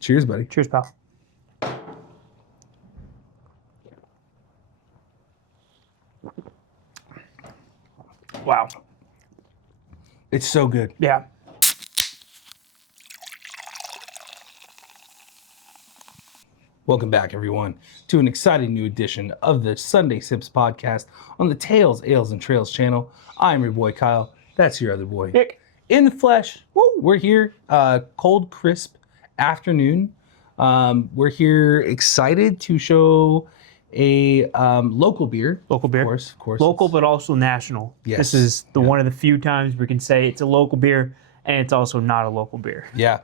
Cheers, buddy. Cheers, pal. Wow. It's so good. Yeah. Welcome back, everyone, to an exciting new edition of the Sunday Sips podcast on the Tales, Ales, and Trails channel. I'm your boy, Kyle. That's your other boy, Nick. In the flesh. Woo! We're here, cold, crisp afternoon. We're here excited to show a local beer. Local beer. Of course. Local, but also national. Yes. This is one of the few times we can say it's a local beer, and it's also not a local beer. Yeah.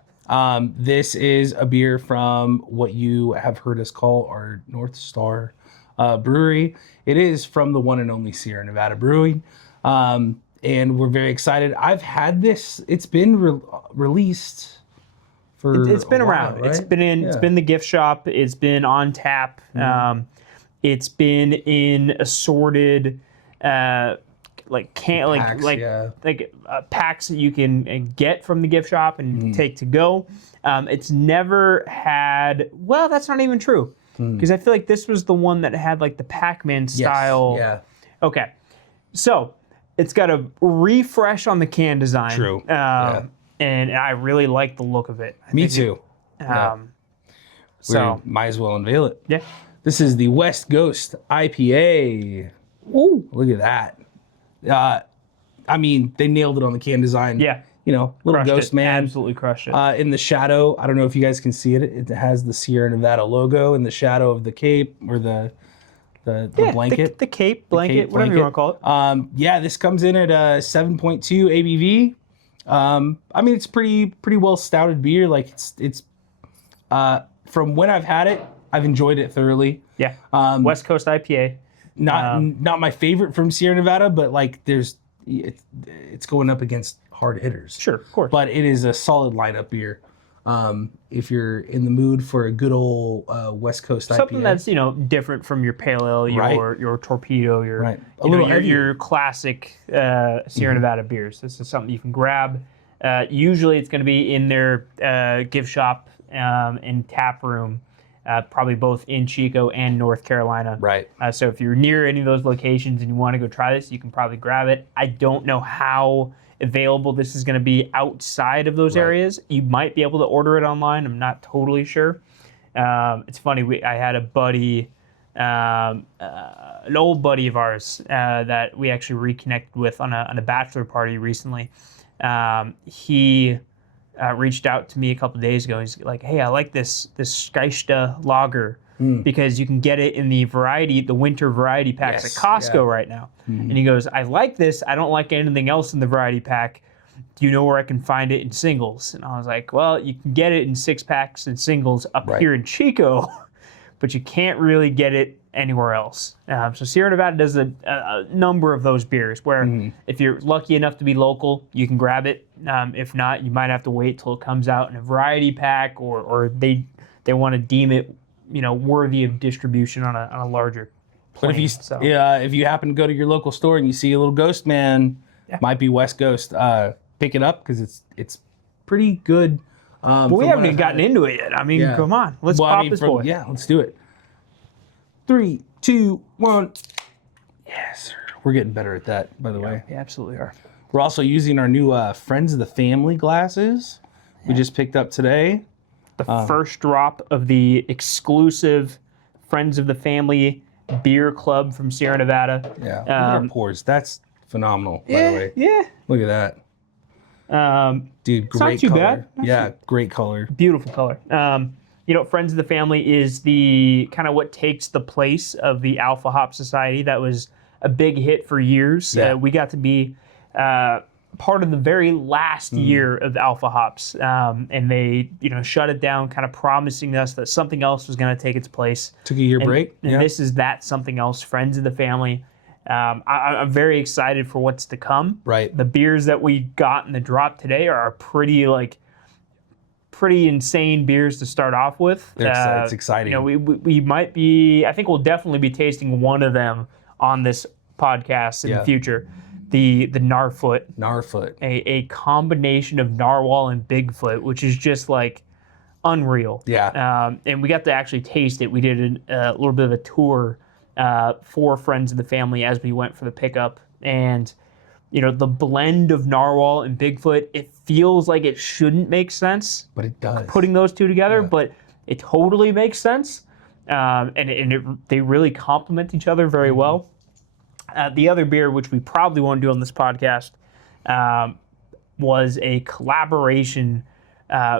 This is a beer from what you have heard us call our North Star brewery. It is from the one and only Sierra Nevada Brewing. And we're very excited. I've had this. It's been released for It's been a while, around. right? It's been in. Yeah. It's been the gift shop. It's been on tap. It's been in assorted packs that you can get from the gift shop and take to go. It's never had. Well, that's not even true, because I feel like this was the one that had like the Pac-Man style. Yeah. Okay, so it's got a refresh on the can design. True. And I really like the look of it. Me too. So We might as well unveil it. yeah. This is the West Coast IPA. Ooh. Look at that. I mean, they nailed it on the can design. Yeah. You know, little Crushed ghost it. man. Absolutely crushed it. In the shadow, I don't know if you guys can see it. It has the Sierra Nevada logo in the shadow of the cape or the blanket. The cape, blanket, whatever you want to call it. Yeah, this comes in at 7.2 ABV. I mean, it's pretty well stouted beer. Like it's from when I've had it, I've enjoyed it thoroughly. Yeah. West Coast IPA. Not my favorite from Sierra Nevada, but like it's going up against hard hitters. Sure, of course. But it is a solid lineup beer. If you're in the mood for a good old West Coast Something IPA. that's different from your pale ale, your torpedo, your classic Sierra Nevada beers. This is something you can grab. Usually, it's going to be in their gift shop and tap room. Probably both in Chico and North Carolina. Right. So if you're near any of those locations and you want to go try this, you can probably grab it. I don't know how available this is going to be outside of those areas. You might be able to order it online. I'm not totally sure. It's funny. I had a buddy, an old buddy of ours that we actually reconnected with on a bachelor party recently. He reached out to me a couple of days ago. He's like, "Hey, I like this Skysta lager because you can get it in the winter variety packs at Costco right now." And he goes, "I like this. I don't like anything else in the variety pack. Do you know where I can find it in singles?" And I was like, "Well, you can get it in 6-packs and singles up here in Chico, but you can't really get it anywhere else." So Sierra Nevada does a number of those beers where if you're lucky enough to be local, you can grab it. If not, you might have to wait till it comes out in a variety pack, or they want to deem it worthy of distribution on a larger plane. But if you happen to go to your local store and you see a little ghost man, might be West Coast, pick it up because it's pretty good. But we haven't even gotten into it yet. I mean, come on, let's pop this boy. Yeah, let's do it. 3, 2, 1. Yes, sir. We're getting better at that, by the way. We absolutely are. We're also using our new Friends of the Family glasses. We just picked up today. The first drop of the exclusive Friends of the Family beer club from Sierra Nevada. Yeah, look at our pours. That's phenomenal, by the way. Yeah. Look at that. Dude, great not too color. bad. Great color. Beautiful color. Friends of the Family is the kind of what takes the place of the Alpha Hop Society. That was a big hit for years. Yeah. We got to be part of the very last year of Alpha Hops, and they shut it down, kind of promising us that something else was going to take its place. Took a year break. And this is that something else. Friends of the Family. I'm very excited for what's to come. Right. The beers that we got in the drop today are pretty insane beers to start off with. It's exciting. We might be. I think we'll definitely be tasting one of them on this podcast in the future. The Narfoot. Narfoot. A combination of narwhal and Bigfoot, which is just like unreal. Yeah. And we got to actually taste it. We did a little bit of a tour for friends of the family as we went for the pickup. And, the blend of narwhal and Bigfoot, it feels like it shouldn't make sense. But it does. Putting those two together, but it totally makes sense. They really complement each other very well. The other beer, which we probably won't do on this podcast, was a collaboration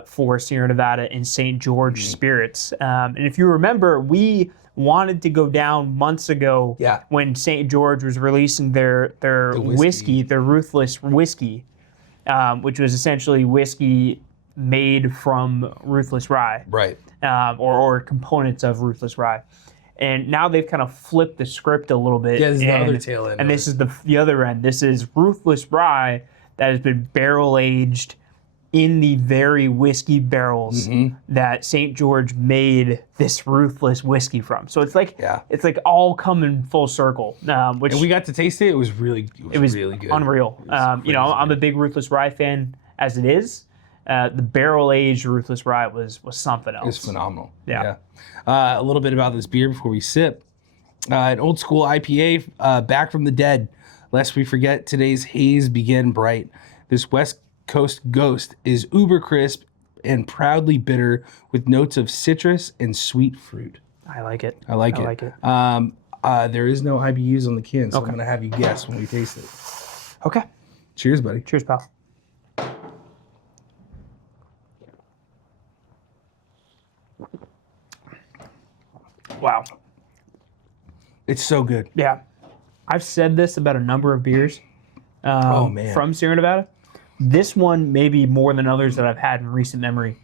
for Sierra Nevada and St. George Spirits. And if you remember, we wanted to go down months ago when St. George was releasing their whiskey, their Ruthless whiskey, which was essentially whiskey made from Ruthless Rye. Right. Or components of Ruthless Rye. And now they've kind of flipped the script a little bit. Yeah, this is the other tail end. And this is the other end. This is Ruthless Rye that has been barrel aged in the very whiskey barrels that St. George made this Ruthless whiskey from. So it's like all coming full circle. Which and we got to taste it. It was really really good. Unreal. I'm a big Ruthless Rye fan as it is. The barrel aged Ruthless Rye was something else. It was phenomenal. Yeah. A little bit about this beer before we sip. An old school IPA, back from the dead. Lest we forget, today's haze began bright. This West Coast ghost is uber crisp and proudly bitter with notes of citrus and sweet fruit. I like it. I like it. There is no IBUs on the can, so I'm going to have you guess when we taste it. Okay. Cheers, buddy. Cheers, pal. Wow. It's so good. Yeah. I've said this about a number of beers from Sierra Nevada. This one, maybe more than others that I've had in recent memory,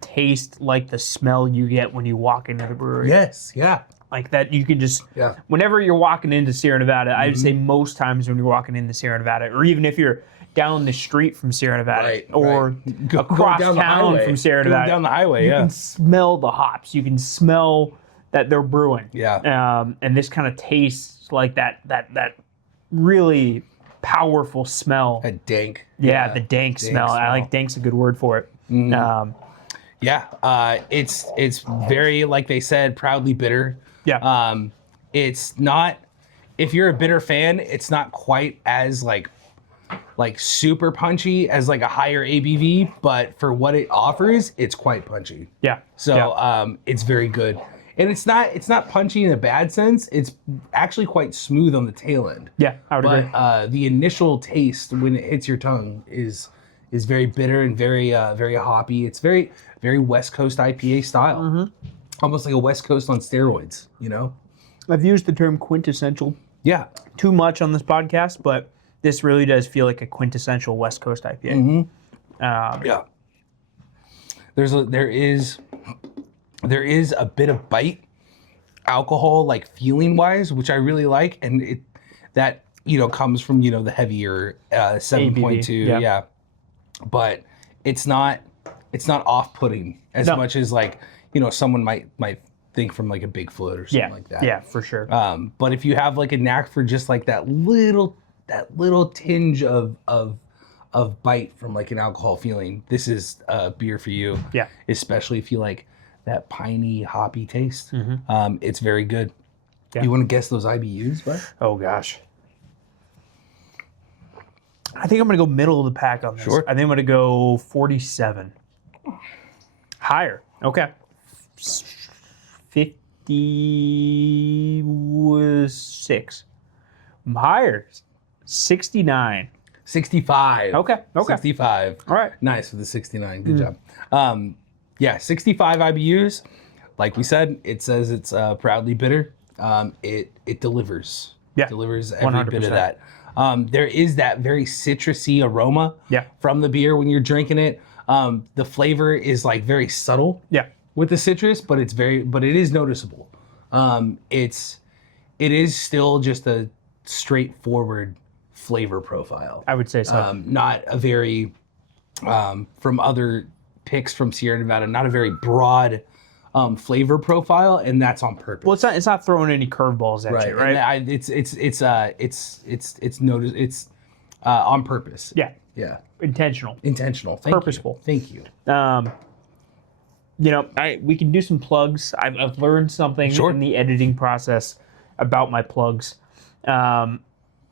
taste like the smell you get when you walk into the brewery. Yes, yeah. Like that you can just, whenever you're walking into Sierra Nevada, I would say most times when you're walking into Sierra Nevada, or even if you're down the street from Sierra Nevada, or across town from Sierra Nevada. Down the highway, you can smell the hops. You can smell that they're brewing. Yeah. And this kind of tastes like that really powerful smell. That dank. Yeah, the dank smell. I like dank's a good word for it. It's very, like they said, proudly bitter. Yeah. It's not, if you're a bitter fan, it's not quite as like super punchy as like a higher ABV, but for what it offers, it's quite punchy. Yeah. So it's very good. And it's not punchy in a bad sense. It's actually quite smooth on the tail end. Yeah, I would agree. But the initial taste when it hits your tongue is very bitter and very hoppy. It's very West Coast IPA style. Almost like a West Coast on steroids, I've used the term quintessential Yeah. too much on this podcast, but this really does feel like a quintessential West Coast IPA. Yeah. There is a bit of bite alcohol, like feeling wise, which I really like, and that comes from the heavier 7.2, yeah. But it's not off putting as much as someone might think from like a Bigfoot or something like that. Yeah, for sure. But if you have like a knack for just like that little tinge of bite from like an alcohol feeling, this is a beer for you. Yeah. Especially if you like that piney, hoppy taste. It's very good. Yeah. You want to guess those IBUs, bud? Oh gosh. I think I'm gonna go middle of the pack on this. Sure. I think I'm gonna go 47. Higher. Okay. 56. Higher. 69. 65. Okay. 65. All right. Nice with the 69. Good job. 65 IBUs. Like we said, it says it's proudly bitter. It delivers. Yeah. Delivers every 100%. bit of that. There is that very citrusy aroma from the beer when you're drinking it. The flavor is like very subtle with the citrus, but it is noticeable. It is still just a straightforward flavor profile. I would say so. Not a very, from other picks from Sierra Nevada, not a very broad flavor profile, and that's on purpose. Well, it's not throwing any curveballs at you, right? And it's on purpose. Yeah. Yeah. Intentional. Intentional. Purposeful. Thank you. we can do some plugs. I've learned something Sure. in the editing process about my plugs.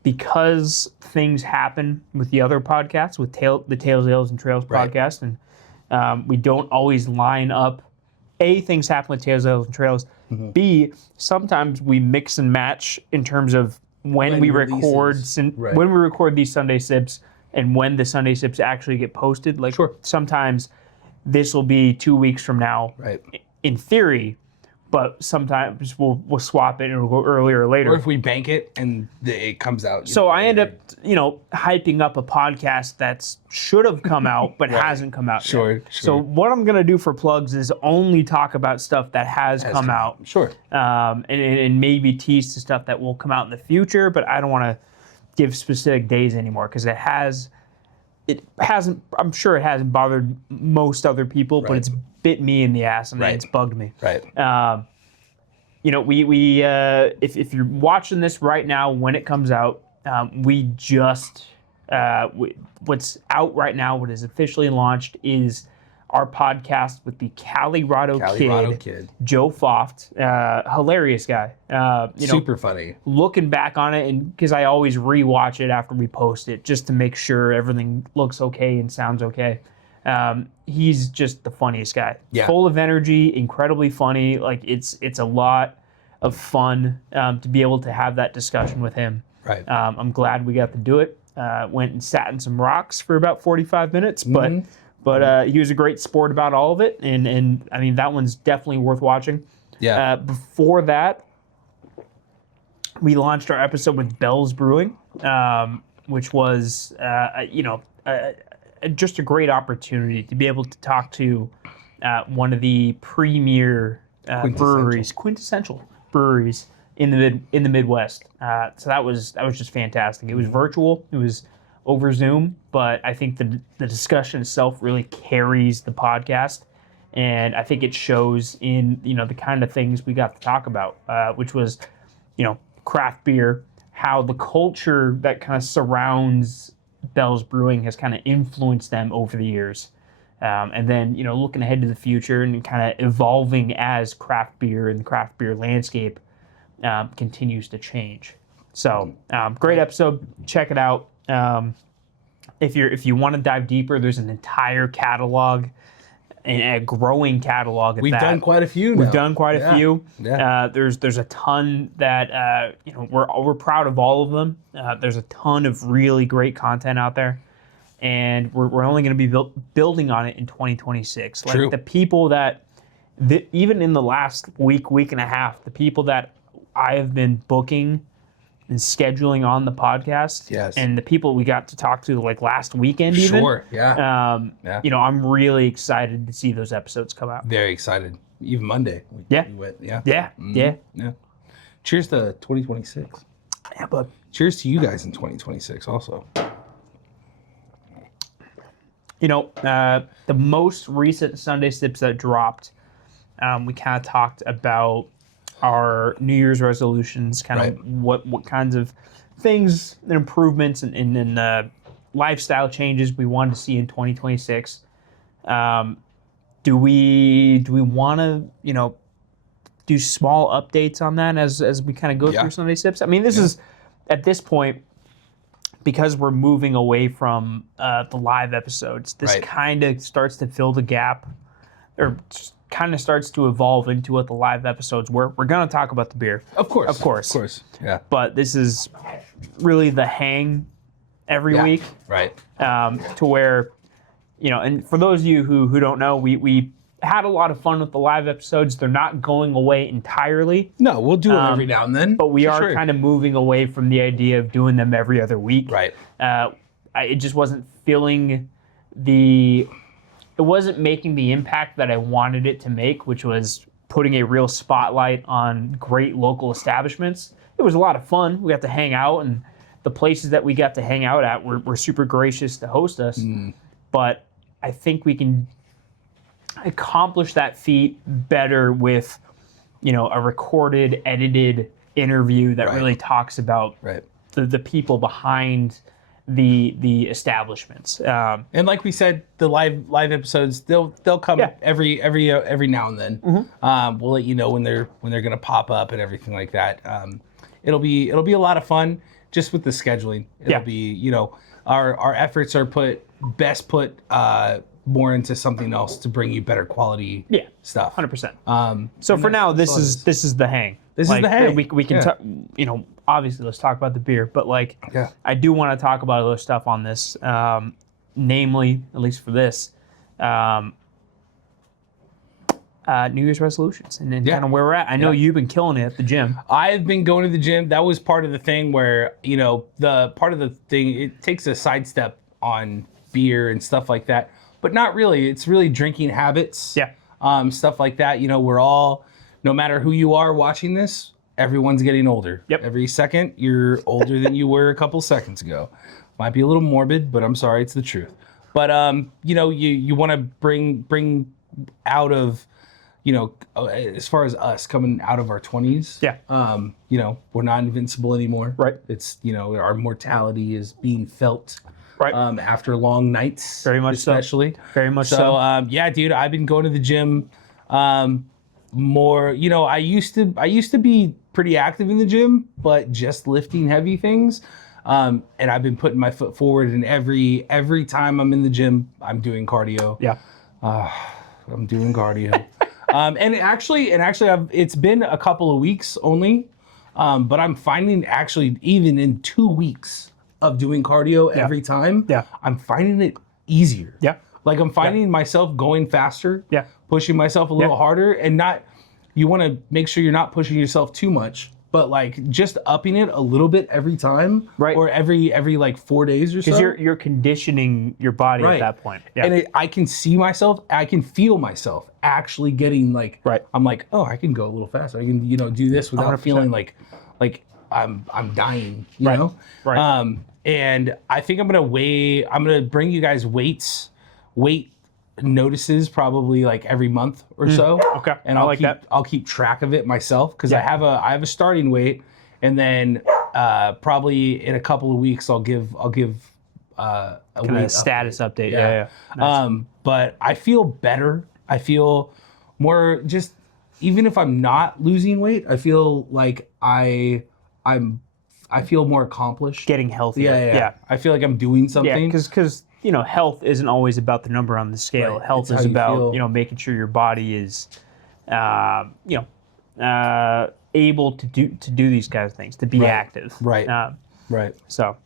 Because things happen with the other podcasts, with the Tails, Ales, and Trails Right. podcast, and we don't always line up. A, things happen with Tails, Ales, and Trails. Mm-hmm. B, sometimes we mix and match in terms of when we record, releases. Right. when we record these Sunday Sips and when the Sunday Sips actually get posted. Like, Sure. sometimes this will be 2 weeks from now, Right. in theory, but sometimes we'll swap it and it'll go earlier or later. Or if we bank it and it comes out. So I end up, hyping up a podcast that should have come out but hasn't come out Sure, yet. sure. So what I'm going to do for plugs is only talk about stuff that has come out. Sure. And maybe tease to stuff that will come out in the future, but I don't want to give specific days anymore because it hasn't, I'm sure it hasn't bothered most other people, but Right. it's bit me in the ass and Right. it's bugged me. Right. If you're watching this right now when it comes out, what's out right now, what is officially launched, is our podcast with the Colorado kid, Joe Foft, hilarious guy. Super funny. Looking back on it, and because I always rewatch it after we post it, just to make sure everything looks okay and sounds okay. He's just the funniest guy. Yeah. Full of energy, incredibly funny. Like it's a lot of fun to be able to have that discussion with him. Right. I'm glad we got to do it. Went and sat in some rocks for about 45 minutes, but he was a great sport about all of it, and I mean that one's definitely worth watching. Yeah. Before that, we launched our episode with Bell's Brewing, which was just a great opportunity to be able to talk to one of the premier quintessential breweries in the Midwest. So that was just fantastic. It was virtual. It was over Zoom, but I think the discussion itself really carries the podcast, and I think it shows in the kind of things we got to talk about, which was craft beer, how the culture that kind of surrounds Bell's Brewing has kind of influenced them over the years. And then, looking ahead to the future and kind of evolving as craft beer and the craft beer landscape continues to change. So, great episode. Check it out. If you want to dive deeper, there's an entire catalog and a growing catalog. We've done quite a few now. We've done quite a few. Yeah. There's a ton that we're proud of all of them. There's a ton of really great content out there, and we're only going to be building on it in 2026. Like True. the people that even in the last week and a half, the people that I have been booking and scheduling on the podcast, Yes. and the people we got to talk to like last weekend even. Sure. Yeah. Yeah. I'm really excited to see those episodes come out. Very excited. Even Monday. We went. Yeah. Yeah, Yeah. Cheers to 2026. Yeah, but Cheers to you guys in 2026 also. the most recent Sunday Sips that dropped, we kind of talked about our New Year's resolutions, kind of what kinds of things and improvements and lifestyle changes we wanted to see in 2026. Do we want to do small updates on that as we kind of go through Sunday Sips? I mean, this is at this point, because we're moving away from the live episodes. This kind of starts to fill the gap, or kind of starts to evolve into what the live episodes were. We're going to talk about the beer. Of course. Yeah. But this is really the hang every week. Right. To where, and for those of you who don't know, we had a lot of fun with the live episodes. They're not going away entirely. No, we'll do them every now and then. But we are kind of moving away from the idea of doing them every other week. Right. It just wasn't filling it wasn't making the impact that I wanted it to make, which was putting a real spotlight on great local establishments. It was a lot of fun. We got to hang out, and the places that we got to hang out at were super gracious to host us. But I think we can accomplish that feat better with, a recorded, edited interview that really talks about the people behind the establishments. And like we said, the live episodes they'll come every now and then. We'll let you know when they're gonna pop up and everything like that. It'll be a lot of fun just with the scheduling. It'll be our efforts are put more into something else to bring you better quality stuff. 100%. So for now, this is the hang. This is the hang. We can talk, obviously let's talk about the beer, but I do want to talk about other stuff on this, namely, at least for this, New Year's resolutions and then kind of where we're at. I know you've been killing it at the gym. I've been going to the gym. That was part of the thing where, it takes a sidestep on beer and stuff like that, but not really. It's really drinking habits. Stuff like that. We're all, no matter who you are watching this, everyone's getting older. Every second, you're older than you were a couple seconds ago. Might be a little morbid, but I'm sorry, it's the truth. But, you want to bring out of, as far as us coming out of our 20s, we're not invincible anymore. Right. It's, our mortality is being felt. Right. After long nights. Very much especially. So. Very much so. Dude, I've been going to the gym more. I used to be pretty active in the gym, but just lifting heavy things. And I've been putting my foot forward, and every time I'm in the gym, I'm doing cardio. I'm doing cardio. And actually, it's been a couple of weeks only, but I'm finding actually even in 2 weeks of doing cardio every time, I'm finding it easier. Like I'm finding myself going faster, pushing myself a little harder, and you want to make sure you're not pushing yourself too much, but like just upping it a little bit every time, or every like 4 days or so. Because you're conditioning your body at that point. And I can see myself, I can feel myself actually getting like, I'm like, oh, I can go a little faster. I can, do this without 100%. feeling like I'm dying, you know? And I think I'm gonna bring you guys weight notices probably like every month or so. Okay. And I'll keep track of it myself because I have a starting weight, and then probably in a couple of weeks I'll give a weight status update. Nice. But I feel better. I feel more just, even if I'm not losing weight, I feel like I feel more accomplished. Getting healthier. Yeah. I feel like I'm doing something. Yeah, because health isn't always about the number on the scale. Right. Health is about making sure your body is able to do these kinds of things, to be active. Right. So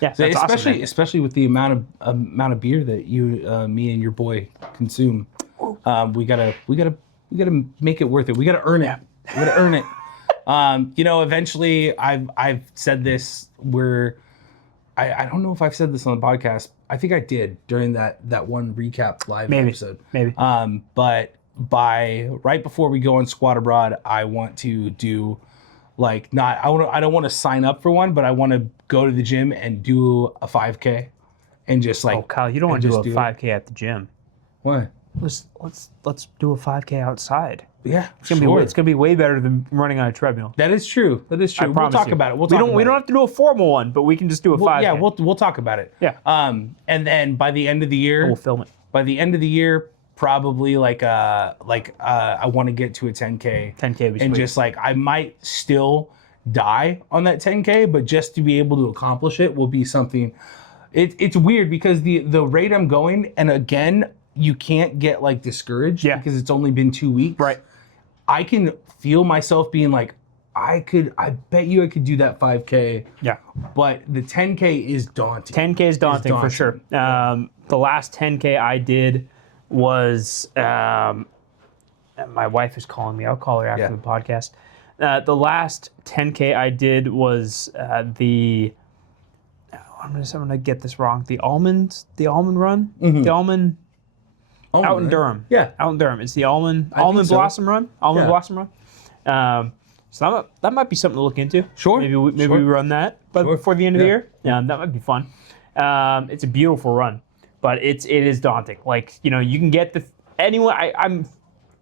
that's awesome, especially with the amount of beer that me and your boy consume. We gotta make it worth it. We gotta earn it. We gotta earn it. Eventually, I've said this where I don't know if I've said this on the podcast. I think I did during that one recap live episode. Maybe. But right before we go on Squad Abroad, I want to do I don't want to sign up for one, but I want to go to the gym and do a 5K and just like. Oh, Kyle, you don't want to do a 5K at the gym. What? Let's do a 5K outside. Yeah, it's gonna be way better than running on a treadmill. That is true. We'll talk about it. We don't have to do a formal one, but we can just do a 5K. Yeah, we'll talk about it. Yeah. And then by the end of the year, we'll film it. By the end of the year, probably I want to get to a 10K. 10K, and just like I might still die on that 10K, but just to be able to accomplish it will be something. It's weird because the rate I'm going, and again, you can't get like discouraged because it's only been 2 weeks. Right. I can feel myself being like, I bet you I could do that 5K. Yeah. But the 10K is daunting. 10K is daunting for sure. The last 10K I did was, my wife is calling me. I'll call her after the podcast. The last 10K I did was I'm gonna get this wrong. The almond run. Mm-hmm. The almond. Out in Durham. Yeah. Out in Durham. It's the almond blossom run. Blossom run. So that might be something to look into. Sure. Maybe we run that before the end of the year. Yeah, that might be fun. It's a beautiful run, but it is daunting. Like, you can get I'm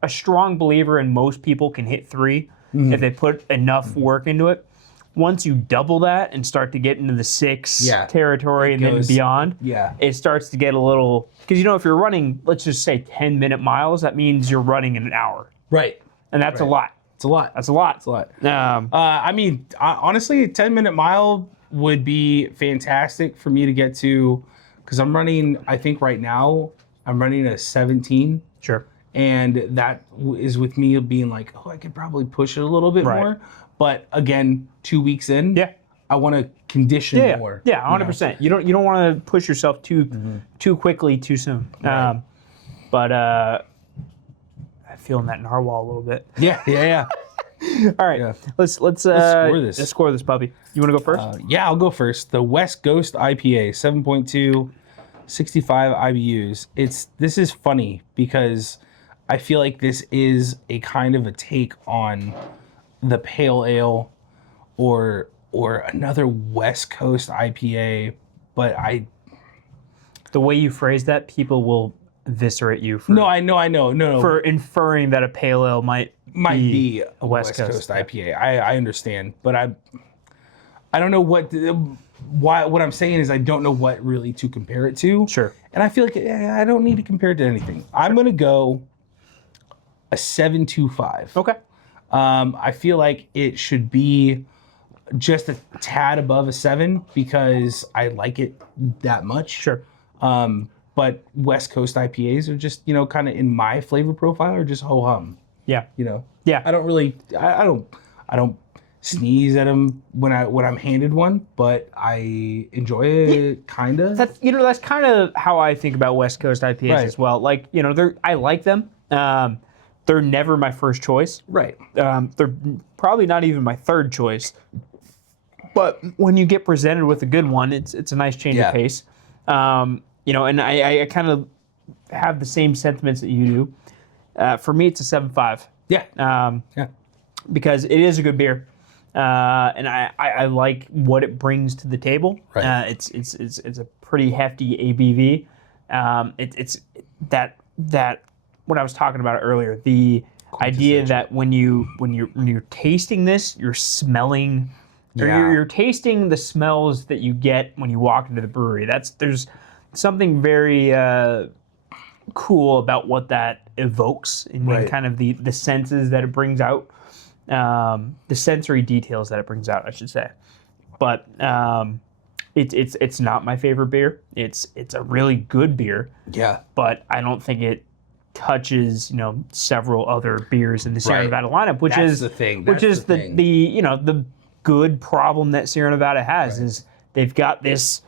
a strong believer in most people can hit 3 if they put enough work into it. once you double that and start to get into the 6 Yeah. territory and then goes- beyond, Yeah. it starts to get a little, because if you're running, let's just say 10-minute miles, that means you're running in an hour, Right. and that's a lot. It's a lot. That's a lot. It's a lot. Um, Honestly, a 10-minute mile would be fantastic for me to get to, because I'm running, I think right now, I'm running a 17. sure. And that is with me being like, I could probably push it a little bit Right. more. But again, 2 weeks in, Yeah. I want to condition Yeah. more. Yeah. 100%. You don't want to push yourself too quickly too soon. Right. But I'm feeling that narwhal a little bit. Yeah. All right. Yeah. Let's score this. Let's score this puppy. You want to go first? Yeah, I'll go first. The West Coast IPA, 7.2, 65 IBUs. This is funny because I feel like this is a kind of a take on the pale ale or another West Coast IPA, but The way you phrase that, people will eviscerate you for I know. No. for inferring that a pale ale might be a West West Coast. Coast IPA. I understand, but I don't know what I'm saying is I don't know what really to compare it to. Sure. And I feel like I don't need to compare it to anything. I'm going to go a 7.25. Okay. I feel like it should be just a tad above a 7 because I like it that much. Sure. But West Coast IPAs are just, kind of in my flavor profile are just ho-hum. Yeah. I don't really, I don't sneeze at them when I'm handed one, but I enjoy it kind of. That's kind of how I think about West Coast IPAs Right. as well. Like, I like them. They're never my first choice. Right. They're probably not even my third choice. But when you get presented with a good one, it's a nice change Yeah. of pace. And I kind of have the same sentiments that you do. For me, it's a 7.5. Yeah. Yeah. Because it is a good beer, and I like what it brings to the table. Right. It's a pretty hefty ABV. It's that what I was talking about earlier. The idea that when you're tasting this, you're smelling. Or Yeah. you're tasting the smells that you get when you walk into the brewery. There's something very cool about what that evokes in Right. kind of the senses that it brings out, the sensory details that it brings out, I should say. But it's not my favorite beer. It's a really good beer, Yeah. but I don't think it touches several other beers in the Sierra Right. Nevada lineup, which That's is the thing. which That's is the the thing. the good problem that Sierra Nevada has is they've got this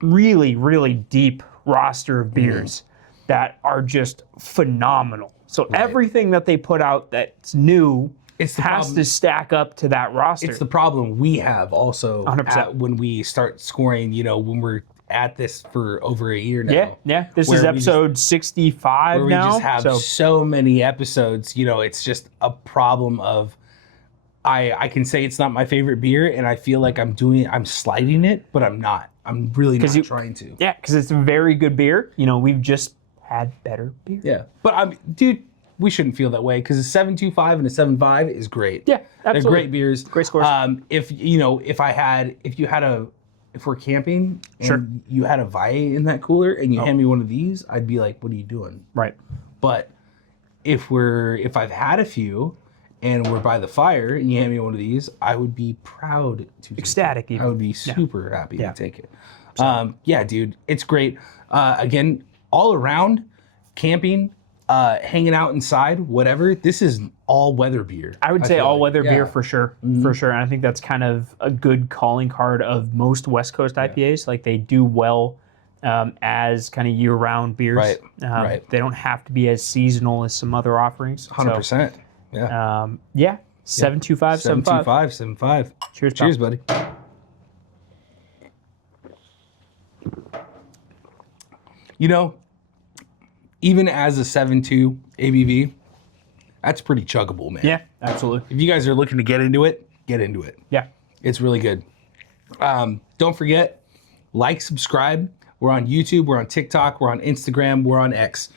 really, really deep roster of beers that are just phenomenal. So everything that they put out that's new It's the has problem. to stack up to that roster. It's the problem we have also 100%. when we start scoring, when we're at this for over a year now. yeah. This where is we episode 65 Where we now. just have so many episodes, it's just a problem of I can say it's not my favorite beer and I feel like I'm sliding it, but I'm not. I'm really not trying to. yeah, because it's a very good beer. We've just had better beer. Yeah. But dude, we shouldn't feel that way because a 7.25 and a 7.5 is great. Yeah, absolutely. They're great beers. Great scores. If we're camping and Sure. you had a Valle in that cooler and you hand me one of these, I'd be like, what are you doing? Right. But if I've had a few and we're by the fire and you hand me one of these, I would be proud to take Ecstatic it. even. I would be super happy Yeah. to take it. Yeah, dude, it's great. Again, all around camping, hanging out inside, whatever. This is all weather beer. I would say feel all like. weather Yeah. Mm-hmm. beer for sure. For sure. And I think that's kind of a good calling card of most West Coast IPAs. Like they do well as kind of year round beers. Right. Right. They don't have to be as seasonal as some other offerings. 100%. Yeah. Yeah. 7.25, 7.5. 7.25. Cheers, pal. Cheers, buddy. Even as a 7.2 ABV, that's pretty chuggable, man. Yeah, absolutely. If you guys are looking to get into it, get into it. Yeah. It's really good. Don't forget, subscribe. We're on YouTube, we're on TikTok, we're on Instagram, we're on X.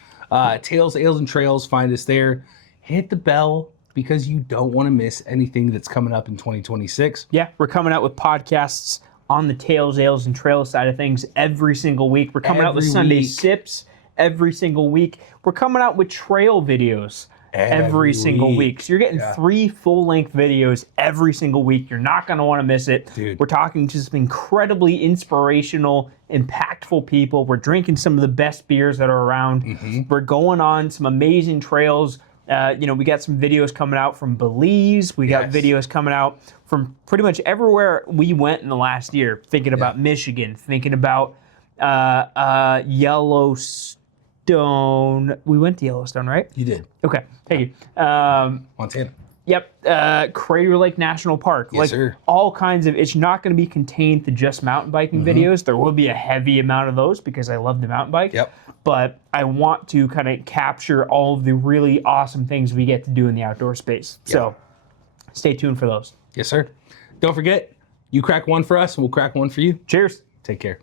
Tales, Ales, and Trails, find us there. Hit the bell because you don't want to miss anything that's coming up in 2026. Yeah, we're coming out with podcasts on the Tails, Ales, and Trails side of things every single week. We're coming out with Every Sunday week. Sips every single week. We're coming out with trail videos every single week. So you're getting 3 full-length videos every single week. You're not going to want to miss it. Dude. We're talking to some incredibly inspirational, impactful people. We're drinking some of the best beers that are around. We're going on some amazing trails. We got some videos coming out from Belize. We got videos coming out from pretty much everywhere we went in the last year. Thinking about Michigan, thinking about Yellowstone. We went to Yellowstone, right? You did. Okay, thank you. Montana. Yep, Crater Lake National Park. Yes, sir. All kinds of, it's not going to be contained to just mountain biking videos. There will be a heavy amount of those because I love to mountain bike. Yep. But I want to kind of capture all of the really awesome things we get to do in the outdoor space. So stay tuned for those. Yes, sir. Don't forget, you crack one for us and we'll crack one for you. Cheers. Take care.